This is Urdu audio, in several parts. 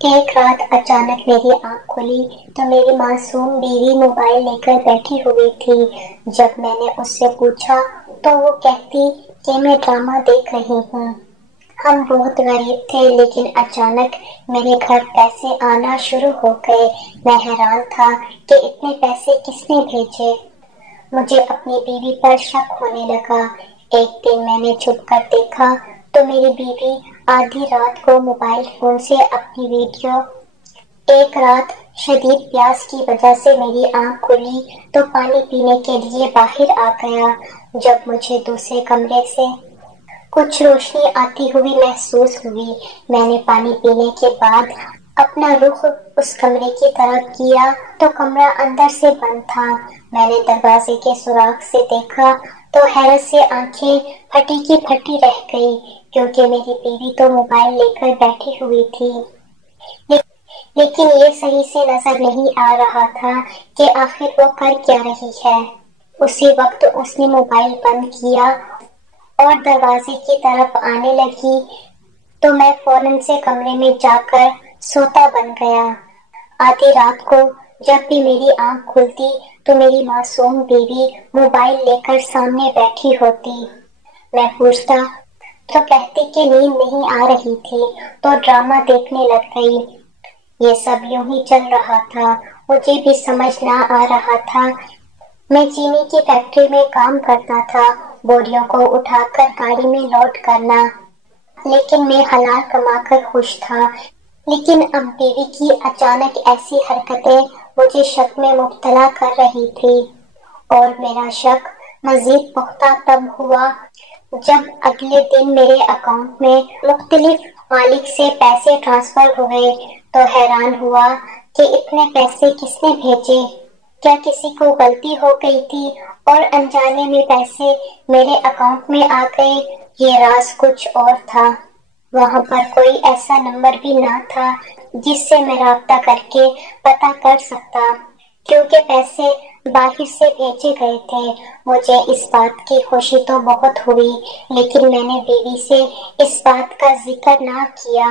ایک رات اچانک میری آنکھ کھلی تو میری معصوم بیوی موبائل لے کر بیٹھی ہوئی تھی۔ جب میں نے اس سے پوچھا تو وہ کہتی کہ میں ڈرامہ دیکھ رہی ہوں۔ ہم بہت غریب تھے لیکن اچانک میرے گھر پیسے آنا شروع ہو گئے۔ میں حیران تھا کہ اتنے پیسے کس نے بھیجے۔ مجھے اپنی بیوی پر شک ہونے لگا۔ ایک دن میں نے چھپ کر دیکھا تو میری بیوی آدھی رات کو موبائل فون سے اپنی ویڈیو۔ ایک رات شدید پیاس کی وجہ سے میری آنکھ کھلی تو پانی پینے کے لیے باہر آ گیا۔ جب مجھے دوسرے کمرے سے کچھ روشنی آتی ہوئی محسوس ہوئی، میں نے پانی پینے کے بعد اپنا رخ اس کمرے کی طرف کیا تو کمرہ اندر سے بند تھا۔ میں نے دروازے کے سوراخ سے دیکھا تو حیرت سے آنکھیں پھٹی کی پھٹی رہ گئی کیونکہ میری بیوی تو موبائل لے کر بیٹھی ہوئی تھی۔ لیکن یہ صحیح سے نظر نہیں آ رہا تھا کہ آخر وہ کر کیا رہی ہے۔ اسی وقت اس نے موبائل بند کیا اور دروازے کی طرف آنے لگی تو میں فوراً سے کمرے میں جا کر سوتا بن گیا۔ آدھی رات کو جب بھی میری آنکھ کھلتی تو میری معصوم بیوی موبائل لے کر سامنے بیٹھی ہوتی۔ میں پوچھتا تو کہتی کہ نیند نہیں آ رہی تھی تو ڈرامہ دیکھنے لگ گئی۔ یہ سب یوں ہی چل رہا تھا، مجھے بھی سمجھ نہ آ رہا تھا۔ میں چینی کی فیکٹری میں کام کرتا تھا، بوریوں کو اٹھا کر گاڑی میں لوڈ کرنا، لیکن میں حلال کما کر خوش تھا۔ لیکن اب بیوی کی اچانک ایسی حرکتیں مجھے شک میں مبتلا کر رہی تھی، اور میرا شک مزید پختہ تب ہوا جب اگلے دن میرے اکاؤنٹ میں مختلف مالک سے پیسے ٹرانسفر ہوئے تو حیران ہوا کہ اتنے پیسے کس نے بھیجے۔ کیا کسی کو غلطی ہو گئی تھی اور انجانے میں پیسے میرے اکاؤنٹ میں آ گئے؟ یہ راز کچھ اور تھا۔ وہاں پر کوئی ایسا نمبر بھی نہ تھا جس سے میں رابطہ کر کے پتہ کر سکتا، کیونکہ پیسے باہر سے بھیجے گئے تھے۔ مجھے اس بات کی خوشی تو بہت ہوئی، لیکن میں نے بیوی سے اس بات کا ذکر نہ کیا۔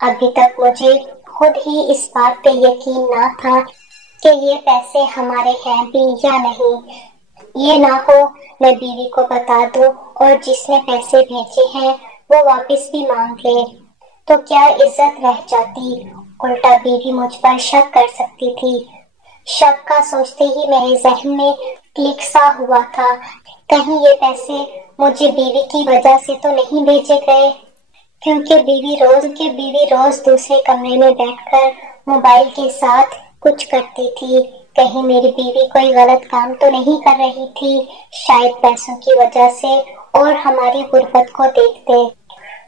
ابھی تک مجھے خود ہی اس بات پہ یقین نہ تھا کہ یہ پیسے ہمارے ہیں بھی یا نہیں۔ یہ نہ ہو میں بیوی کو بتا دوں اور جس نے پیسے بھیجے ہیں وہ واپس بھی مانگ لے تو کیا عزت رہ جاتی، الٹا بیوی مجھ پر شک کر سکتی تھی۔ شک کا سوچتے ہی میرے ذہن میں کلک سا ہوا تھا، کہیں یہ پیسے مجھے بیوی کی وجہ سے تو نہیں بھیجے گئے، کیونکہ بیوی روز دوسرے کمرے میں بیٹھ کر موبائل کے ساتھ کچھ کرتی تھی۔ کہیں میری بیوی کوئی غلط کام تو نہیں کر رہی تھی، شاید پیسوں کی وجہ سے اور ہماری غربت کو دیکھتے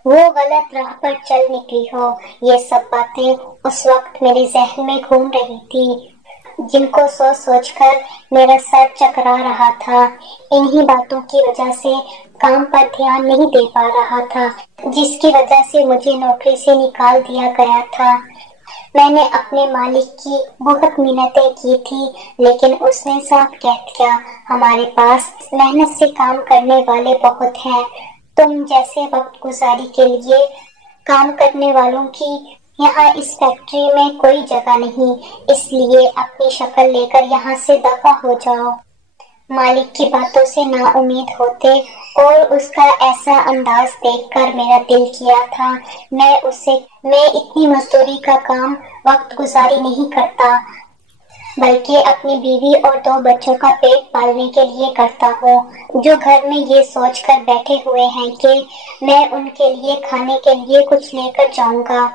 وہ غلط راہ پر چل نکلی ہو۔ یہ سب باتیں اس وقت میرے ذہن میں گھوم رہی تھی، جن کو سوچ سوچ کر میرا سر چکرا رہا تھا۔ انہی باتوں کی وجہ سے کام پر دھیان نہیں دے پا رہا تھا، جس کی وجہ سے مجھے نوکری سے نکال دیا گیا تھا۔ میں نے اپنے مالک کی بہت منتیں کی تھی، لیکن اس نے صاف کہہ دیا، ہمارے پاس محنت سے کام کرنے والے بہت ہیں، تم جیسے وقت گزاری کے لیے کام کرنے والوں کی یہاں اس فیکٹری میں کوئی جگہ نہیں، اس لیے اپنی شکل لے کر یہاں سے دفع ہو جاؤ۔ مالک کی باتوں سے نا امید ہوتے اور اس کا ایسا انداز دیکھ کر میرا دل کیا تھا میں اتنی مزدوری کا کام وقت گزاری نہیں کرتا، بلکہ اپنی بیوی اور 2 بچوں کا پیٹ پالنے کے لیے کرتا ہوں، جو گھر میں یہ سوچ کر بیٹھے ہوئے ہیں کہ میں ان کے لیے کھانے کے لیے کچھ لے کر جاؤں گا،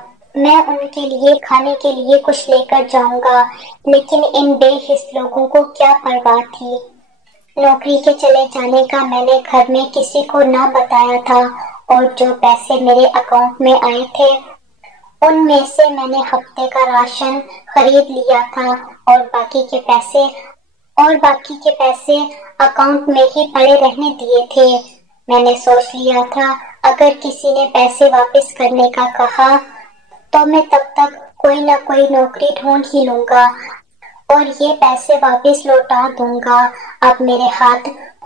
لیکن ان بے حس لوگوں کو کیا پرواہ تھی۔ نوکری کے چلے جانے کا میں نے گھر میں کسی کو نہ بتایا تھا، اور جو پیسے میرے اکاؤنٹ میں آئے تھے ان میں سے میں نے ہفتے کا راشن خرید لیا تھا اور باقی کے پیسے اکاؤنٹ میں ہی پڑے رہنے دیے تھے۔ میں نے سوچ لیا تھا اگر کسی نے پیسے واپس کرنے کا کہا تو میں تب تک کوئی نہ کوئی نوکری ڈھونڈ ہی لوں گا اور یہ پیسے واپس لوٹا دوں گا۔ اب میرے ہاتھ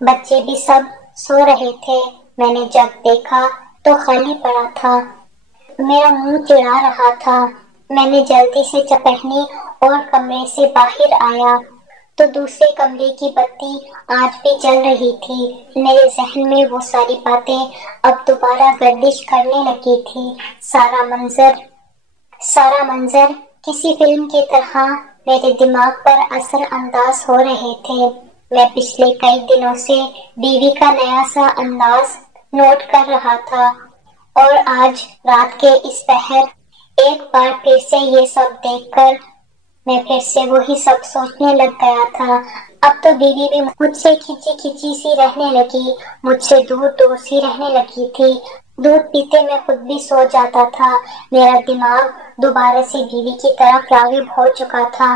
بچے بھی سب سو رہے تھے۔ میں نے جب دیکھا تو خالی پڑا تھا۔ میرا منہ چڑھا رہا تھا۔ میں نے جلدی سے پہنی اور کمرے سے باہر آیا تو دوسرے کمرے کی بتی آج بھی جل رہی تھی۔ میرے ذہن میں وہ ساری باتیں اب دوبارہ گردش کرنے لگی تھی۔ سارا منظر کسی فلم کی طرح میرے دماغ پر اثر انداز ہو رہے تھے۔ میں پچھلے کئی دنوں سے بیوی کا نیا سا انداز نوٹ کر رہا تھا اور آج رات کے اس پہر ایک بار پھر سے یہ سب دیکھ کر میں پھر سے وہی سب سوچنے لگ گیا تھا۔ اب تو بیوی بھی مجھ سے کھچی سی رہنے لگی، مجھ سے دور سی رہنے لگی تھی۔ دودھ پیتے میں خود بھی سو جاتا تھا۔ میرا دماغ دوبارہ سے بیوی کی طرف راغب ہو چکا تھا۔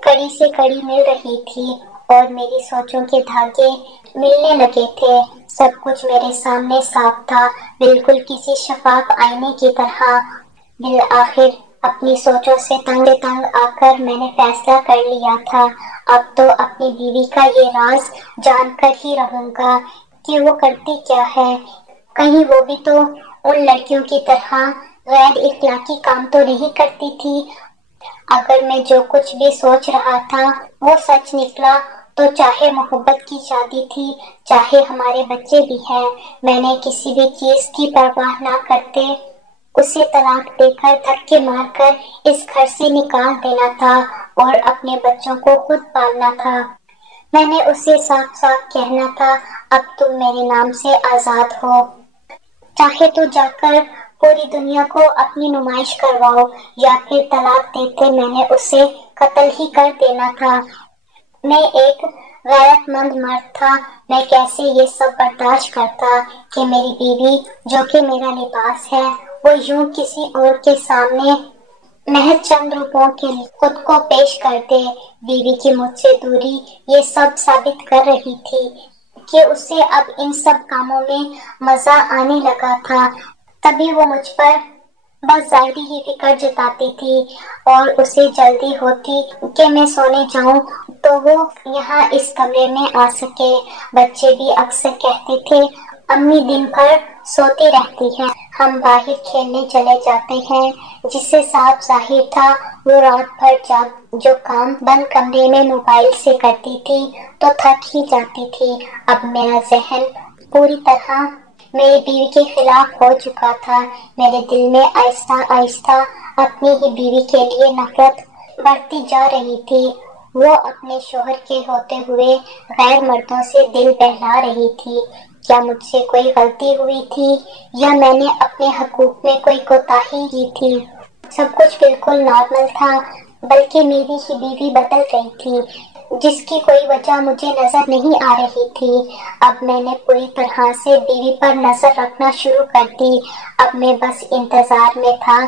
کڑی سے کڑی مل رہی تھی اور میری سوچوں کے دھاگے ملنے لگے تھے۔ سب کچھ میرے سامنے صاف تھا، بالکل کسی شفاف آئینے کی طرح۔ بالآخر اپنی سوچوں سے تنگ آ کر میں نے فیصلہ کر لیا تھا، اب تو اپنی بیوی کا یہ راز جان کر ہی رہوں گا کہ وہ کرتی کیا ہے۔ کہیں وہ بھی تو ان لڑکیوں کی طرح غیر اخلاقی کام تو نہیں کرتی تھی۔ اگر میں جو کچھ بھی سوچ رہا تھا وہ سچ نکلا تو چاہے محبت کی شادی تھی، چاہے ہمارے بچے بھی ہیں، میں نے کسی بھی چیز کی پرواہ نہ کرتے اسے طلاق دے کر دھکے مار کر اس گھر سے نکال دینا تھا اور اپنے بچوں کو خود پالنا تھا۔ میں نے اسے صاف صاف کہنا تھا، اب تم میرے نام سے آزاد ہو، چاہے تو جا کر پوری دنیا کو اپنی نمائش کرواؤ یا پھر طلاق دیتے میں نے اسے قتل ہی کر دینا تھا۔ میں ایک غیرت مند مرد تھا، میں کیسے یہ سب برداشت کرتا کہ میری بیوی جو کہ میرا لباس ہے وہ یوں کسی اور کے سامنے محض چند روپوں کے لیے خود کو پیش کر دے۔ بیوی کی مجھ سے دوری یہ سب ثابت کر رہی تھی کہ اسے اب ان سب کاموں میں مزہ آنے لگا تھا۔ تبھی وہ مجھ پر بس ظاہری ہی فکر جتاتی تھی اور اسے جلدی ہوتی کہ میں سونے جاؤں تو وہ یہاں اس کمرے میں آ سکے۔ بچے بھی اکثر کہتے تھے، امی دن بھر سوتی رہتی ہیں، ہم باہر کھیلنے چلے جاتے ہیں، جس سے صاف ظاہر تھا وہ رات بھر جو کام بند کمرے میں موبائل سے کرتی تھی تو تھک ہی جاتی تھی۔ اب میرا ذہن پوری طرح میری بیوی کے خلاف ہو چکا تھا۔ میرے دل میں آہستہ آہستہ اپنی ہی بیوی کے لیے نفرت بڑھتی جا رہی تھی۔ وہ اپنے شوہر کے ہوتے ہوئے غیر مردوں سے دل بہلا رہی تھی۔ کیا مجھ سے کوئی غلطی ہوئی تھی یا میں نے اپنے حقوق میں کوئی کوتاہی کی تھی؟ سب کچھ بالکل نارمل تھا، بلکہ میری ہی بیوی بدل گئی تھی جس کی کوئی وجہ مجھے نظر نہیں آ رہی تھی۔ اب میں نے پوری طرح سے بیوی پر نظر رکھنا شروع کر دی۔ اب میں بس انتظار میں تھا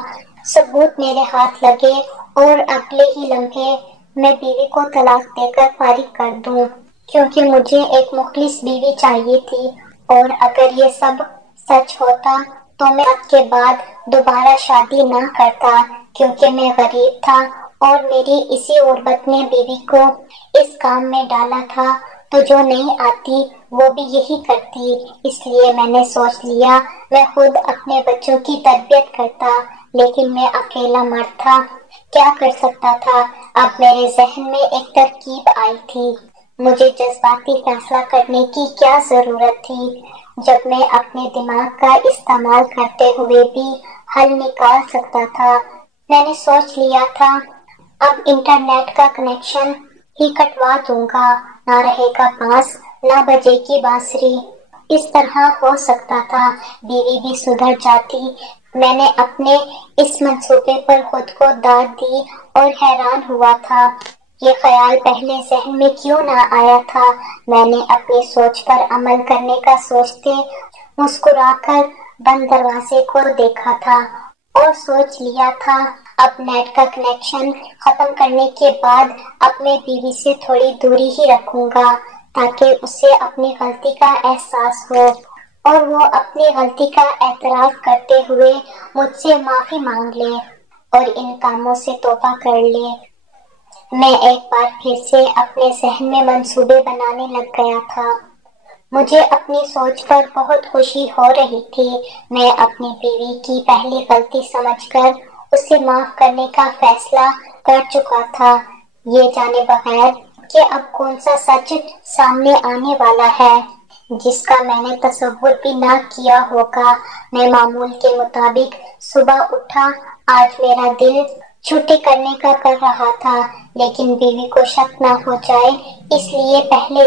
ثبوت میرے ہاتھ لگے اور اگلے ہی لمحے میں بیوی کو طلاق دے کر فارغ کر دوں، کیونکہ مجھے ایک مخلص بیوی چاہیے تھی۔ اور اگر یہ سب سچ ہوتا تو میں اب کے بعد دوبارہ شادی نہ کرتا، کیونکہ میں غریب تھا اور میری اسی غربت نے بیوی کو اس کام میں ڈالا تھا، تو جو نہیں آتی وہ بھی یہی کرتی۔ اس لیے میں نے سوچ لیا میں خود اپنے بچوں کی تربیت کرتا، لیکن میں اکیلا مرد تھا، کیا کر سکتا تھا؟ اب میرے ذہن میں ایک ترکیب آئی تھی، مجھے جذباتی فیصلہ کرنے کی کیا ضرورت تھی جب میں اپنے دماغ کا استعمال کرتے ہوئے بھی حل نکال سکتا تھا۔ میں نے سوچ لیا تھا اب انٹرنیٹ کا کنیکشن ہی کٹوا دوں گا، نہ رہے گا بانس نہ بجے گی بانسری۔ اس طرح ہو سکتا تھا بیوی بھی سدھر جاتی۔ میں نے اپنے اس منصوبے پر خود کو داد دی اور حیران ہوا تھا یہ خیال پہلے ذہن میں کیوں نہ آیا تھا۔ میں نے اپنی سوچ پر عمل کرنے کا سوچتے مسکرا کر بند دروازے کو دیکھا تھا اور سوچ لیا تھا اب نیٹ کا کنیکشن ختم کرنے کے بعد اپنے بیوی سے تھوڑی دوری ہی رکھوں گا تاکہ اسے اپنی غلطی کا احساس ہو اور وہ اپنی غلطی کا اعتراف کرتے ہوئے مجھ سے معافی مانگ لے اور ان کاموں سے توبہ کر لے۔ میں ایک بار پھر سے اپنے ذہن میں منصوبے بنانے لگ گیا تھا۔ مجھے اپنی سوچ پر بہت خوشی ہو رہی تھی۔ میں اپنی بیوی کی پہلی غلطی سمجھ کر اسے معاف کرنے کا فیصلہ کر چکا تھا، یہ جانے بغیر کہ اب کون سا سچ سامنے آنے والا ہے جس کا میں نے تصور بھی نہ کیا ہوگا۔ میں معمول کے مطابق صبح اٹھا۔ آج میرا دل چھٹی کرنے کا کر رہا تھا، لیکن بیوی کو شک نہ ہو جائے اس لیے پہلے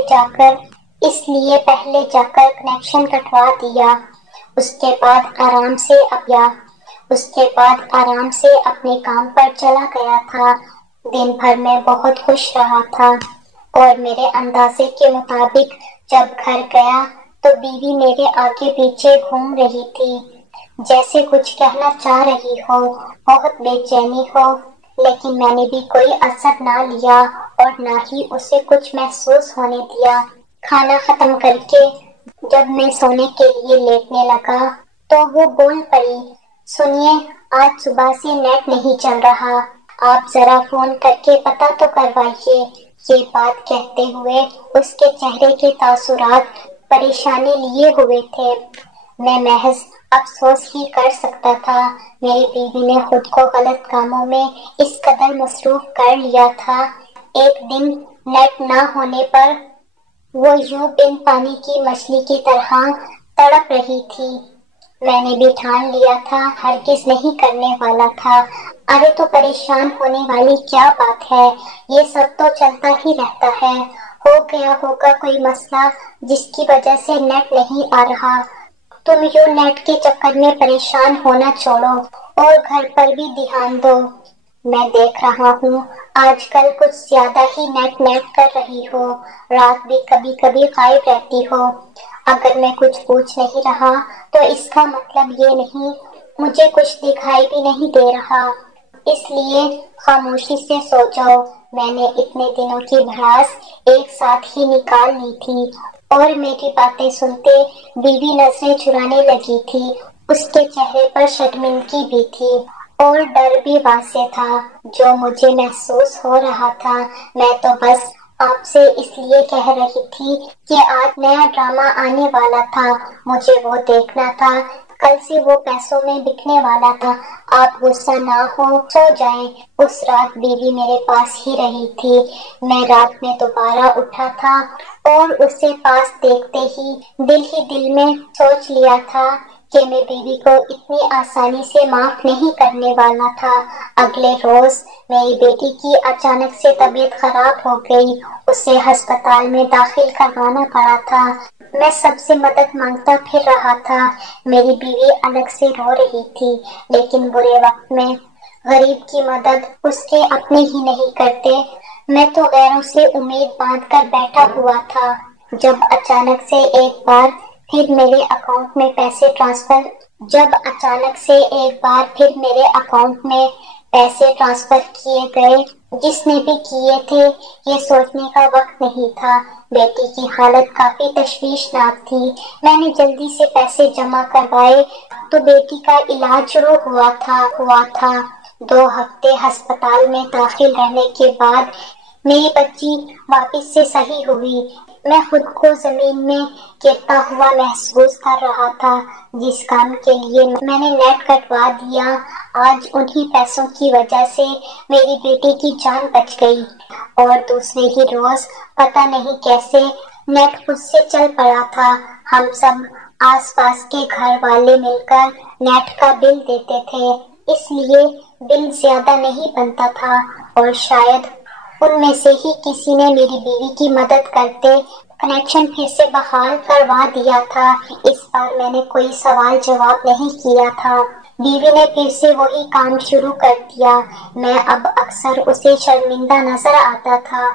جا کر کنیکشن کٹوا دیا۔ اس کے بعد آرام سے اپنے کام پر چلا گیا تھا۔ دن بھر میں بہت خوش رہا تھا اور میرے اندازے کے مطابق جب گھر گیا تو بیوی میرے آگے پیچھے گھوم رہی تھی، جیسے کچھ کہنا چاہ رہی ہو، بہت بے چینی ہو، لیکن میں نے بھی کوئی اثر نہ لیا اور نہ ہی اسے کچھ محسوس ہونے دیا۔ کھانا ختم کر کے جب میں سونے کے لیے لیٹنے لگا تو وہ بول پڑی، سنیے، آج صبح سے نیٹ نہیں چل رہا، آپ ذرا فون کر کے پتہ تو کروائیے۔ یہ بات کہتے ہوئے اس کے چہرے کے تاثرات پریشانی لیے ہوئے تھے۔ میں محض افسوس ہی کر سکتا تھا۔ میری بیوی نے خود کو غلط کاموں میں اس قدر مصروف کر لیا تھا، ایک دن نیٹ نہ ہونے پر وہ یوں بن پانی کی مچھلی کی طرح تڑپ رہی تھی۔ میں نے بھی ٹھان لیا تھا، ہرگز نہیں کرنے والا تھا۔ ارے تو پریشان ہونے والی کیا بات ہے، یہ سب تو چلتا ہی رہتا ہے، ہو گیا ہوگا کوئی مسئلہ جس کی وجہ سے نیٹ نہیں آ رہا۔ تم یوں نیٹ کے چکر میں پریشان ہونا چھوڑو اور گھر پر بھی دھیان دو۔ میں دیکھ رہا ہوں آج کل کچھ زیادہ ہی نیٹ کر رہی ہو، رات بھی کبھی کبھی غائب رہتی ہو۔ اگر میں کچھ پوچھ نہیں رہا تو اس کا مطلب یہ نہیں مجھے کچھ دکھائی بھی نہیں دے رہا، اس لیے خاموشی سے سو جاؤ۔ میں نے اتنے دنوں کی بھڑاس ایک ساتھ ہی نکال لی تھی اور میری باتیں سنتے بیوی نظریں چرانے لگی تھی۔ اس کے چہرے پر شرمندگی بھی تھی اور ڈر بھی واضح تھا جو مجھے محسوس ہو رہا تھا۔ میں تو بس آپ سے اس لیے کہہ رہی تھی کہ آج نیا ڈرامہ آنے والا تھا، مجھے وہ دیکھنا تھا، کل سے وہ پیسوں میں بکنے والا تھا۔ آپ غصہ نہ ہو، سو جائیں۔ اس رات بیوی میرے پاس ہی رہی تھی۔ میں رات میں دوبارہ اٹھا تھا اور اسے پاس دیکھتے ہی دل میں سوچ لیا تھا کہ میں بیوی کو اتنی آسانی سے معاف نہیں کرنے والا تھا۔ اگلے روز میری بیٹی کی اچانک سے طبیعت خراب ہو گئی، اسے ہسپتال میں داخل کروانا پڑا تھا۔ میں سب سے مدد مانگتا پھر رہا تھا، میری بیوی الگ سے رو رہی تھی، لیکن برے وقت میں غریب کی مدد اس کے اپنے ہی نہیں کرتے۔ میں تو غیروں سے امید باندھ کر بیٹھا ہوا تھا، جب اچانک سے ایک بار پھر میرے اکاؤنٹ میں پیسے ٹرانسفر کیے گئے، جس نے بھی کیے تھے یہ سوچنے کا وقت نہیں تھا۔ بیٹی کی حالت کافی تشویشناک تھی۔ میں نے جلدی سے پیسے جمع کروائے تو بیٹی کا علاج شروع ہوا تھا۔ 2 ہفتے ہسپتال میں داخل رہنے کے بعد میری بچی واپس سے صحیح ہوئی۔ میں خود کو زمین میں گرتا ہوا محسوس کر رہا تھا۔ جس کام کے لیے میں نے نیٹ کٹوا دیا، آج انہی پیسوں کی وجہ سے میری بیٹی کی جان بچ گئی اور دوسرے ہی روز پتہ نہیں کیسے نیٹ خود سے چل پڑا تھا۔ ہم سب آس پاس کے گھر والے مل کر نیٹ کا بل دیتے تھے، اس لیے بل زیادہ نہیں بنتا تھا اور شاید ان میں سے ہی کسی نے میری بیوی کی مدد کرتے کنیکشن پھر سے بحال کروا دیا تھا۔ اس بار میں نے کوئی سوال جواب نہیں کیا تھا، بیوی نے پھر سے وہی کام شروع کر دیا۔ میں اب اکثر اسے شرمندہ نظر آتا تھا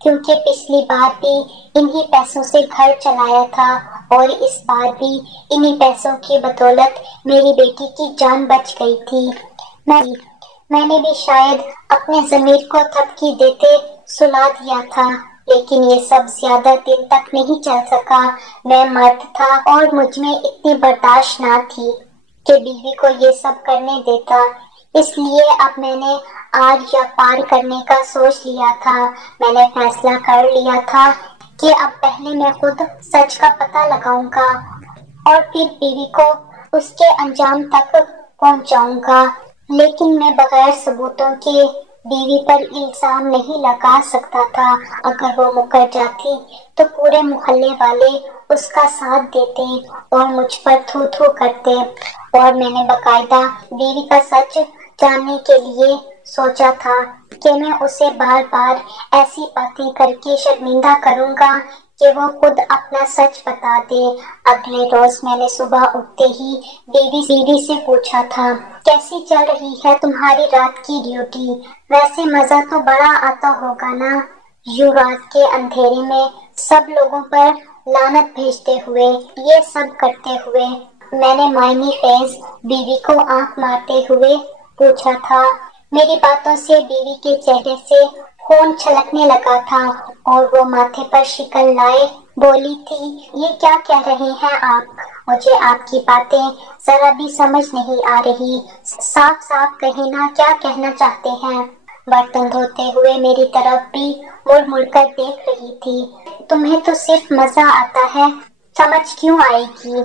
کیونکہ پچھلی بار بھی انہی پیسوں سے گھر چلایا تھا اور اس بار بھی انہی پیسوں کی بدولت میری بیٹی کی جان بچ گئی تھی۔ میں نے بھی شاید اپنے ضمیر کو تھپکی دیتے سلا دیا تھا، لیکن یہ سب زیادہ دن تک نہیں چل سکا۔ میں مرد تھا اور مجھ میں اتنی برداشت نہ تھی کہ بیوی کو یہ سب کرنے دیتا، اس لیے اب میں نے آر یا پار کرنے کا سوچ لیا تھا۔ میں نے فیصلہ کر لیا تھا کہ اب پہلے میں خود سچ کا پتہ لگاؤں گا اور پھر بیوی کو اس کے انجام تک پہنچاؤں گا، لیکن میں بغیر ثبوتوں کے بیوی پر الزام نہیں لگا سکتا تھا۔ اگر وہ مکر جاتی تو پورے محلے والے اس کا ساتھ دیتے اور مجھ پر تھو تھو کرتے، اور میں نے باقاعدہ بیوی کا سچ جاننے کے لیے سوچا تھا کہ میں اسے بار بار ایسی باتیں کر کے شرمندہ کروں گا کہ وہ خود اپنا سچ بتا دے۔ اگلے روز میں نے صبح اٹھتے ہی بیوی سے پوچھا تھا، کیسی چل رہی ہے تمہاری رات کی ڈیوٹی؟ ویسے مزہ تو بڑا آتا ہوگا نا، یوں رات کے اندھیرے میں سب لوگوں پر لعنت بھیجتے ہوئے، یہ سب کرتے ہوئے۔ میں نے معنی خیز بیوی کو آنکھ مارتے ہوئے پوچھا تھا۔ میری باتوں سے بیوی کے چہرے سے خون چھلکنے لگا تھا اور وہ ماتھے پر شکن لائے بولی تھی، یہ کیا کہہ رہے ہیں آپ؟ مجھے آپ کی باتیں ذرا بھی سمجھ نہیں آ رہی، صاف صاف کہیں نا، کیا کہنا چاہتے ہیں؟ برتن دھوتے ہوئے میری طرف بھی مڑ مڑ کر دیکھ رہی تھی۔ تمہیں تو صرف مزہ آتا ہے، سمجھ کیوں آئے گی؟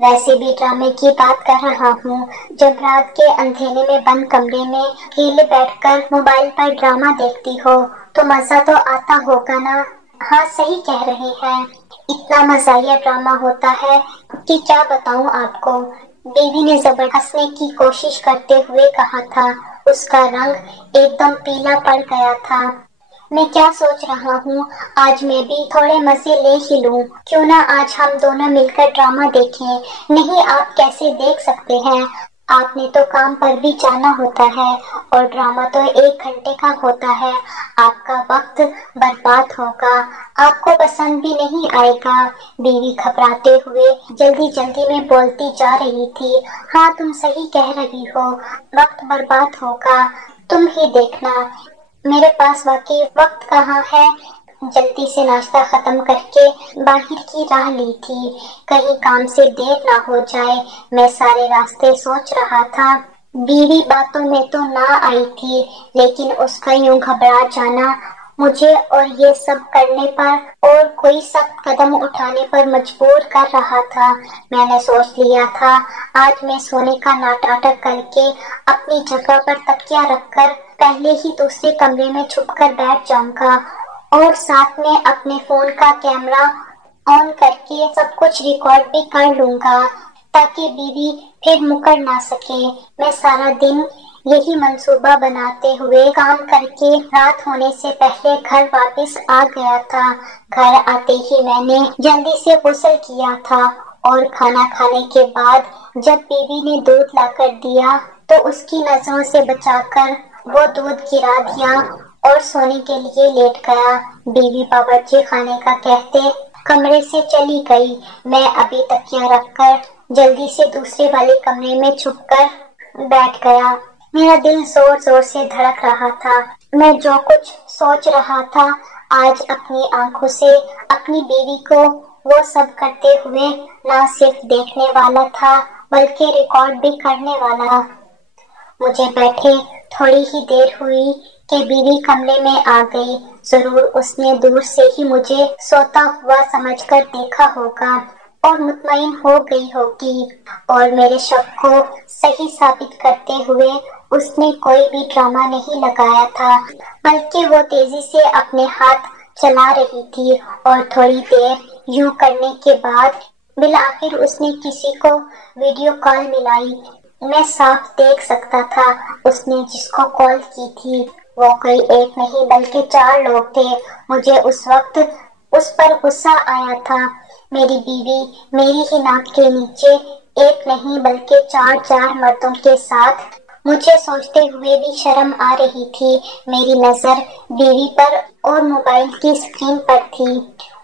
ویسے بھی ڈرامے کی بات کر رہا ہوں، جب رات کے اندھیرے میں بند کمرے میں اکیلے بیٹھ کر موبائل پر ڈرامہ دیکھتی ہو تو مزہ تو آتا ہوگا نا۔ ہاں صحیح کہہ رہے ہیں، اتنا مزاحیہ ڈرامہ ہوتا ہے کہ کیا بتاؤں آپ کو، بیوی نے زبر ہنسنے کی کوشش کرتے ہوئے کہا تھا۔ اس کا رنگ ایک دم پیلا پڑ گیا تھا۔ میں کیا سوچ رہا ہوں، آج میں بھی تھوڑے مزے لے ہی لوں، کیوں نہ آج ہم دونوں مل کر ڈرامہ دیکھیں؟ نہیں، آپ کیسے دیکھ سکتے ہیں، آپ نے تو کام پر بھی جانا ہوتا ہے اور ڈرامہ تو 1 گھنٹے کا ہوتا ہے، آپ کا وقت برباد ہوگا، آپ کو پسند بھی نہیں آئے گا۔ بیوی گھبراتے ہوئے جلدی جلدی میں بولتی جا رہی تھی، ہاں تم صحیح کہہ رہی ہو، وقت برباد ہوگا، تم ہی دیکھنا، میرے پاس واقعی وقت کہاں ہے۔ جلدی سے ناشتہ ختم کر کے باہر کی راہ لی تھی، کہیں کام سے دیر نہ ہو جائے۔ میں سارے راستے سوچ رہا تھا، بیوی باتوں میں تو نہ آئی تھی، لیکن اس کا یوں گھبرا جانا مجھے اور یہ سب کرنے پر اور کوئی سخت قدم اٹھانے پر مجبور کر رہا تھا۔ میں نے سوچ لیا تھا آج میں سونے کا ناٹک کر کے اپنی جگہ پر تکیہ رکھ کر پہلے ہی دوسرے کمرے میں چھپ کر بیٹھ جاؤں گا اور ساتھ میں اپنے فون کا کیمرہ آن کر کے سب کچھ ریکارڈ بھی کر لوں گا تاکہ بیوی پھر مکر نہ سکے۔ میں سارا دن یہی منصوبہ بناتے ہوئے کام کر کے رات ہونے سے پہلے گھر واپس آ گیا تھا۔ گھر آتے ہی میں نے جلدی سے غسل کیا تھا اور کھانا کھانے کے بعد جب بیوی نے دودھ لا کر دیا تو اس کی نظروں سے بچا کر وہ دودھ گرا دیا اور سونے کے لیے لیٹ گیا۔ بیوی باورچی خانے کا کہتے کمرے سے چلی گئی۔ میں ابھی تکیہ رکھ کر جلدی سے دوسرے والے کمرے میں چھپ کر بیٹھ گیا۔ میرا دل زور زور سے دھڑک رہا تھا۔ میں جو کچھ سوچ رہا تھا آج اپنی آنکھوں سے اپنی بیوی کو وہ سب کرتے ہوئے نہ صرف دیکھنے والا تھا بلکہ ریکارڈ بھی کرنے والا۔ مجھے بیٹھے تھوڑی ہی دیر ہوئی کہ بیوی کمرے میں آ گئی۔ ضرور اس نے دور سے ہی مجھے سوتا ہوا سمجھ کر دیکھا ہوگا اور مطمئن ہو گئی ہوگی، اور میرے شک کو صحیح ثابت کرتے ہوئے اس نے کوئی بھی ڈرامہ نہیں لگایا تھا بلکہ وہ تیزی سے اپنے ہاتھ چلا رہی تھی، اور تھوڑی دیر یوں کرنے کے بعد بالآخر اس نے کسی کو ویڈیو کال ملائی۔ میں صاف دیکھ سکتا تھا اس نے جس کو کال کی تھی وہ کوئی 1 نہیں بلکہ 4 لوگ تھے۔ مجھے اس وقت اس پر غصہ آیا تھا۔ میری بیوی میری ہی ناک کے نیچے 1 نہیں بلکہ 4 مردوں کے ساتھ، مجھے سوچتے ہوئے بھی شرم آ رہی تھی۔ میری نظر بیوی پر اور موبائل کی اسکرین پر تھی۔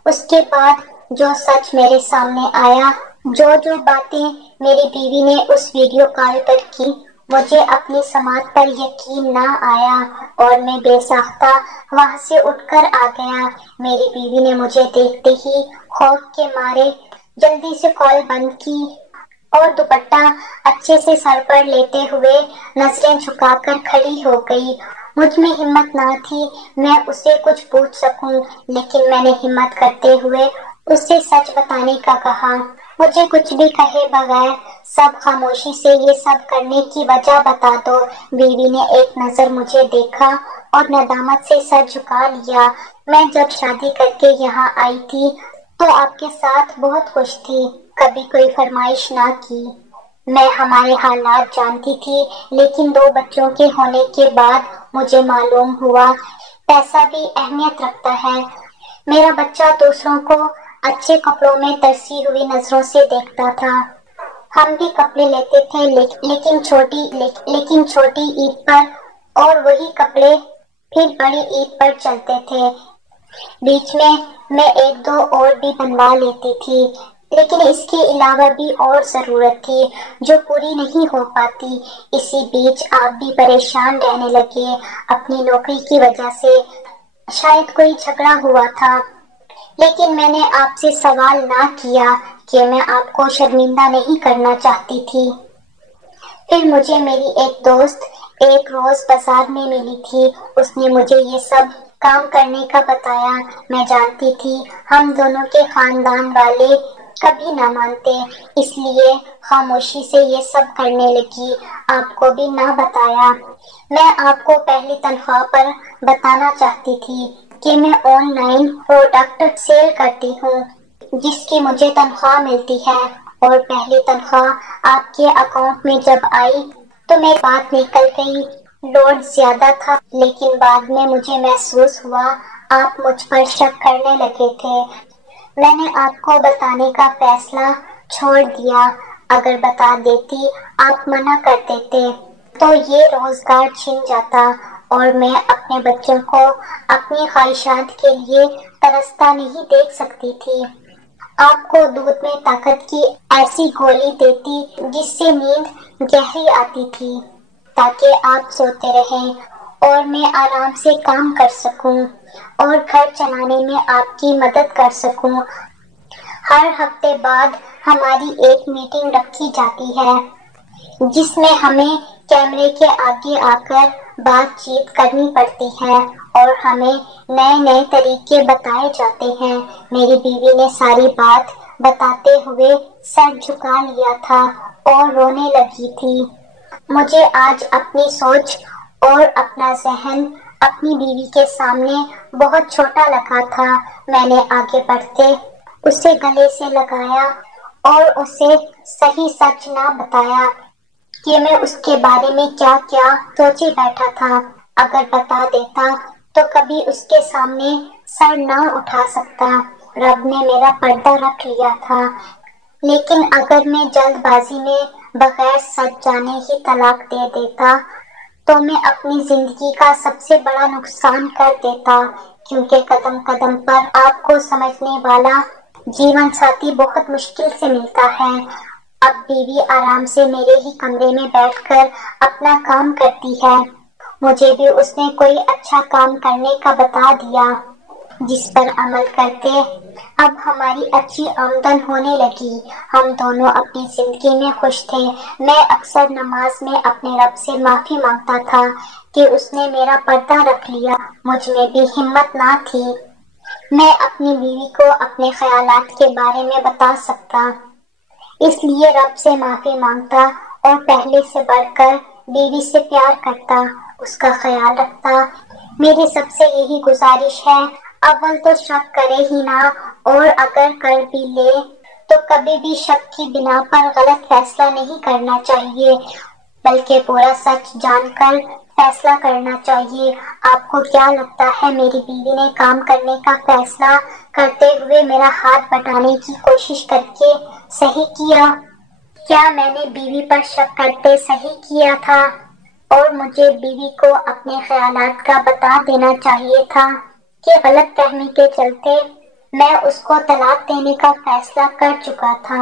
اس کے بعد جو سچ میرے سامنے آیا، جو باتیں میری بیوی نے اس ویڈیو کال پر کی، مجھے اپنی سماعت پر یقین نہ آیا اور میں بے ساختہ وہاں سے اٹھ کر آ گیا۔ میری بیوی نے مجھے دیکھتے ہی خوف کے مارے جلدی سے کال بند کی اور دوپٹہ اچھے سے سر پر لیتے ہوئے نظریں جھکا کر کھڑی ہو گئی۔ مجھ میں ہمت نہ تھی میں اسے کچھ پوچھ سکوں، لیکن میں نے ہمت کرتے ہوئے اسے سچ بتانے کا کہا۔ مجھے کچھ بھی کہے بغیر سب خاموشی سے یہ سب کرنے کی وجہ بتا دو۔ بیوی نے ایک نظر مجھے دیکھا اور ندامت سے سر جھکا لیا۔ میں جب شادی کر کے یہاں آئی تھی تو آپ کے ساتھ بہت خوش تھی، کبھی کوئی فرمائش نہ کی۔ میں ہمارے حالات جانتی تھی، لیکن 2 بچوں کے ہونے کے بعد مجھے معلوم ہوا پیسہ بھی اہمیت رکھتا ہے۔ میرا بچہ دوسروں کو اچھے کپڑوں میں ترسی ہوئی نظروں سے دیکھتا تھا۔ ہم بھی کپڑے لیتے تھے لیکن چھوٹی عید پر، اور وہی کپڑے پھر بڑی عید پر چلتے تھے۔ بیچ میں 1-2 اور بھی بنوا لیتی تھی، لیکن اس کے علاوہ بھی اور ضرورت تھی جو پوری نہیں ہو پاتی۔ اسی بیچ آپ بھی پریشان رہنے لگے اپنی نوکری کی وجہ سے۔ شاید کوئی جھگڑا ہوا تھا، لیکن میں نے آپ سے سوال نہ کیا کہ میں آپ کو شرمندہ نہیں کرنا چاہتی تھی۔ پھر مجھے میری ایک دوست ایک روز بازار میں ملی تھی، اس نے مجھے یہ سب کام کرنے کا بتایا۔ میں جانتی تھی ہم دونوں کے خاندان والے کبھی نہ مانتے، اس لیے خاموشی سے یہ سب کرنے لگی، آپ کو بھی نہ بتایا۔ میں آپ کو پہلی تنخواہ پر بتانا چاہتی تھی کہ میں آن لائن پروڈکٹ سیل کرتی ہوں، جس کی مجھے تنخواہ ملتی ہے، اور پہلی تنخواہ آپ کے اکاؤنٹ میں جب آئی تو میری بات نکل گئی۔ لوڈ زیادہ تھا، لیکن بعد میں مجھے محسوس ہوا آپ مجھ پر شک کرنے لگے تھے۔ میں نے آپ کو بتانے کا فیصلہ چھوڑ دیا۔ اگر بتا دیتی، آپ منع کر دیتے تو یہ روزگار چھن جاتا اور میں اپنے بچوں کو اپنی خواہشات کے لیے ترستا نہیں دیکھ سکتی تھی۔ آپ کو دودھ میں طاقت کی ایسی گولی دیتی جس سے نیند گہری آتی تھی، تاکہ آپ سوتے رہیں اور میں آرام سے کام کر سکوں اور گھر چلانے میں آپ کی مدد کر سکوں۔ ہر ہفتے بعد ہماری ایک میٹنگ رکھی جاتی ہے جس میں ہمیں کیمرے کے آگے آ کر بات چیت کرنی پڑتی ہے اور ہمیں نئے طریقے بتائے جاتے ہیں۔ میری بیوی نے ساری بات بتاتے ہوئے سر جھکا لیا تھا اور رونے لگی تھی۔ مجھے آج اپنی سوچ اور اپنا ذہن اپنی بیوی کے سامنے بہت چھوٹا لگا تھا۔ میں نے آگے بڑھتے اسے گلے سے لگایا اور اسے صحیح سچ نہ بتایا کہ میں اس کے بارے میں کیا سوچے بیٹھا تھا۔ اگر بتا دیتا تو کبھی اس کے سامنے سر نہ اٹھا سکتا۔ رب نے میرا پردہ رکھ لیا تھا، لیکن اگر میں جلد بازی میں بغیر سچ جانے ہی طلاق دے دیتا تو میں اپنی زندگی کا سب سے بڑا نقصان کر دیتا، کیونکہ قدم قدم پر آپ کو سمجھنے والا جیون ساتھی بہت مشکل سے ملتا ہے۔ اب بیوی آرام سے میرے ہی کمرے میں بیٹھ کر اپنا کام کرتی ہے۔ مجھے بھی اس نے کوئی اچھا کام کرنے کا بتا دیا جس پر عمل کرتے اب ہماری اچھی آمدن ہونے لگی۔ ہم دونوں اپنی زندگی میں خوش تھے۔ میں اکثر نماز میں اپنے رب سے معافی مانگتا تھا کہ اس نے میرا پردہ رکھ لیا، مجھ میں بھی ہمت نہ تھی میں اپنی بیوی کو اپنے خیالات کے بارے میں بتا سکتا، اس لیے رب سے معافی مانگتا اور پہلے سے بڑھ کر بیوی سے پیار کرتا، اس کا خیال رکھتا۔ میری سب سے یہی گزارش ہے، اول تو شک کرے ہی نہ، اور اگر کر بھی لے تو کبھی بھی شک کی بنا پر غلط فیصلہ نہیں کرنا چاہیے، بلکہ پورا سچ جان کر فیصلہ کرنا چاہیے۔ آپ کو کیا لگتا ہے میری بیوی نے کام کرنے کا فیصلہ کرتے ہوئے میرا ہاتھ بٹانے کی کوشش کر کے صحیح کیا؟ کیا میں نے بیوی پر شک کرتے صحیح کیا تھا اور مجھے بیوی کو اپنے خیالات کا بتا دینا چاہیے تھا کہ غلط فہمی کے چلتے میں اس کو طلاق دینے کا فیصلہ کر چکا تھا؟